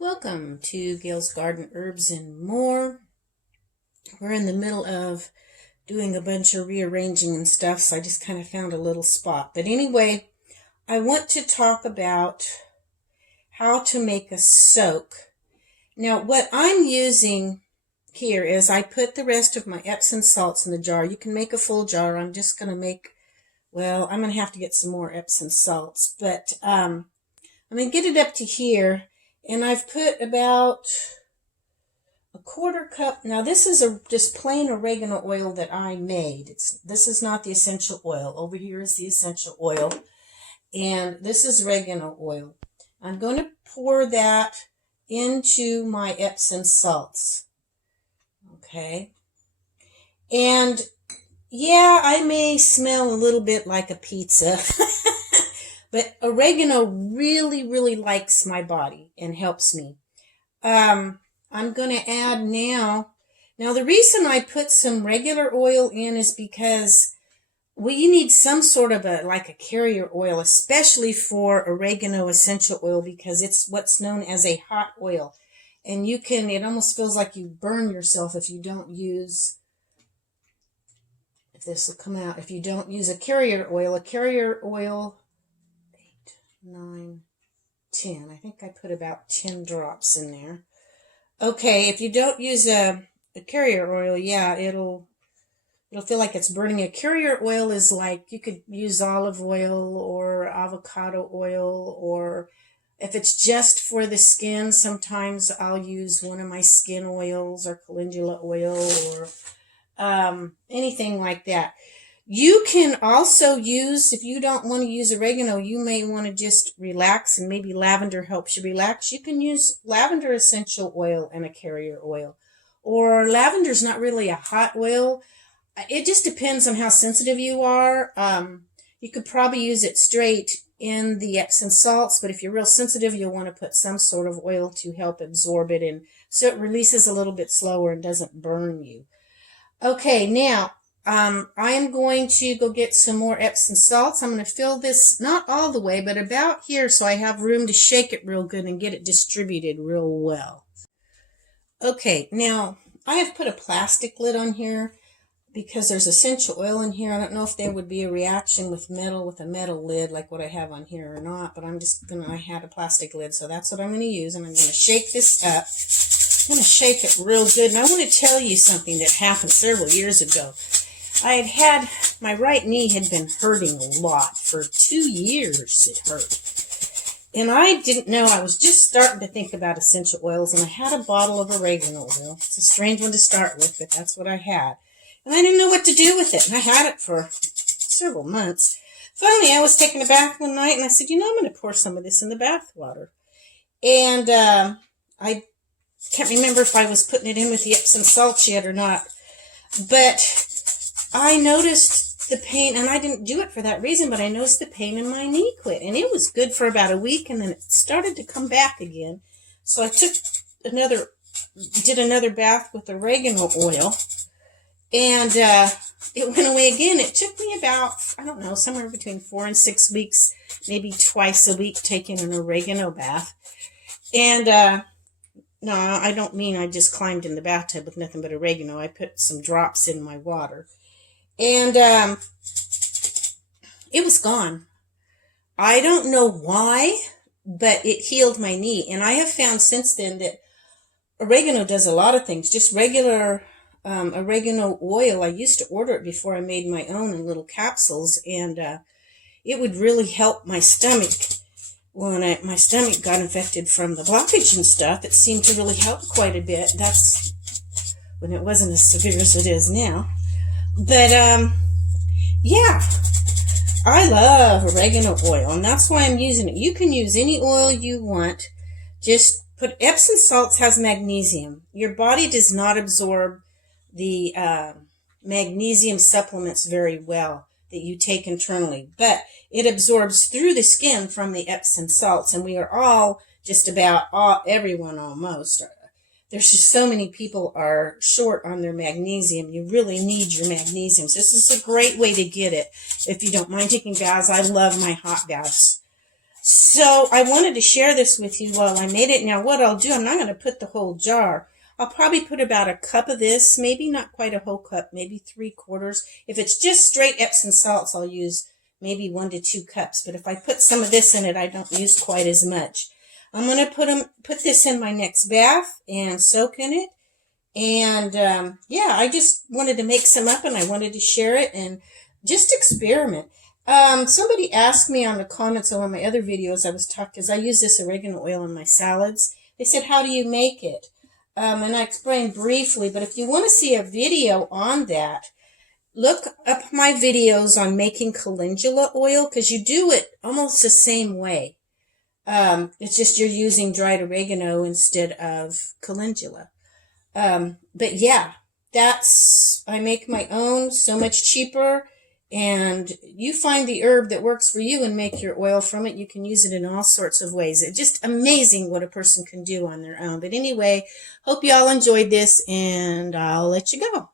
Welcome to Gail's Garden Herbs and More. We're in the middle of doing a bunch of rearranging and stuff, so I just kind of found a little spot. But anyway, I want to talk about how to make a soak. Now, what I'm using here is I put the rest of my Epsom salts in the jar. You can make a full jar. I'm just going to make, I'm going to have to get some more Epsom salts, but I'm going to get it up to here. And I've put about a quarter cup. Now this is just plain oregano oil that I made. This is not the essential oil. Over here is the essential oil. And this is oregano oil. I'm going to pour that into my Epsom salts. Okay. And yeah, I may smell a little bit like a pizza. But oregano really, really likes my body and helps me. I'm going to add now the reason I put some regular oil in is because you need some sort of a carrier oil, especially for oregano essential oil, because it's what's known as a hot oil. And it almost feels like you burn yourself if you don't use, if you don't use a carrier oil, 9, 10. I think I put about 10 drops in there. Okay, if you don't use a carrier oil, yeah, it'll feel like it's burning. A carrier oil is like, you could use olive oil or avocado oil, or if it's just for the skin, sometimes I'll use one of my skin oils or calendula oil or anything like that. You can also use, if you don't want to use oregano, you may want to just relax, and maybe lavender helps you relax. You can use lavender essential oil and a carrier oil. Or lavender's not really a hot oil. It just depends on how sensitive you are. You could probably use it straight in the Epsom salts, but if you're real sensitive, you'll want to put some sort of oil to help absorb it, and so it releases a little bit slower and doesn't burn you. Okay, now, I am going to go get some more Epsom salts. I'm going to fill this, not all the way, but about here so I have room to shake it real good and get it distributed real well. Okay, now I have put a plastic lid on here because there's essential oil in here. I don't know if there would be a reaction with a metal lid like what I have on here or not, but I had a plastic lid, so that's what I'm going to use, and I'm going to shake this up. I'm going to shake it real good, and I want to tell you something that happened several years ago. My right knee had been hurting a lot. For 2 years it hurt. And I didn't know, I was just starting to think about essential oils, and I had a bottle of oregano oil. It's a strange one to start with, but that's what I had. And I didn't know what to do with it, and I had it for several months. Finally, I was taking a bath one night, and I said, I'm going to pour some of this in the bath water. And I can't remember if I was putting it in with the Epsom salts yet or not, but I noticed the pain, and I didn't do it for that reason, but I noticed the pain in my knee quit, and it was good for about a week, and then it started to come back again. So I did another bath with oregano oil, and it went away again. It took me about, somewhere between 4 and 6 weeks, maybe twice a week, taking an oregano bath. And no, I don't mean I just climbed in the bathtub with nothing but oregano. I put some drops in my water. And it was gone. I don't know why, but it healed my knee. And I have found since then that oregano does a lot of things. Just regular oregano oil, I used to order it before I made my own in little capsules, and it would really help my stomach. When my stomach got infected from the blockage and stuff, it seemed to really help quite a bit. That's when it wasn't as severe as it is now. But, yeah, I love oregano oil, and that's why I'm using it. You can use any oil you want. Just put, Epsom salts has magnesium. Your body does not absorb the magnesium supplements very well that you take internally, but it absorbs through the skin from the Epsom salts, and we are all, everyone almost, there's just so many people are short on their magnesium. You really need your magnesium. So this is a great way to get it if you don't mind taking baths. I love my hot baths. So I wanted to share this with you while I made it. Now what I'll do, I'm not going to put the whole jar. I'll probably put about a cup of this, maybe not quite a whole cup, maybe 3/4. If it's just straight Epsom salts, I'll use maybe 1 to 2 cups. But if I put some of this in it, I don't use quite as much. I'm going to put this in my next bath and soak in it. And yeah, I just wanted to make some up and I wanted to share it and just experiment. Somebody asked me on the comments on one of my other videos I was talking, because I use this oregano oil in my salads. They said, how do you make it? And I explained briefly, but if you want to see a video on that, look up my videos on making calendula oil, because you do it almost the same way. It's just you're using dried oregano instead of calendula. But yeah, I make my own so much cheaper, and you find the herb that works for you and make your oil from it. You can use it in all sorts of ways. It's just amazing what a person can do on their own. But anyway, hope you all enjoyed this, and I'll let you go.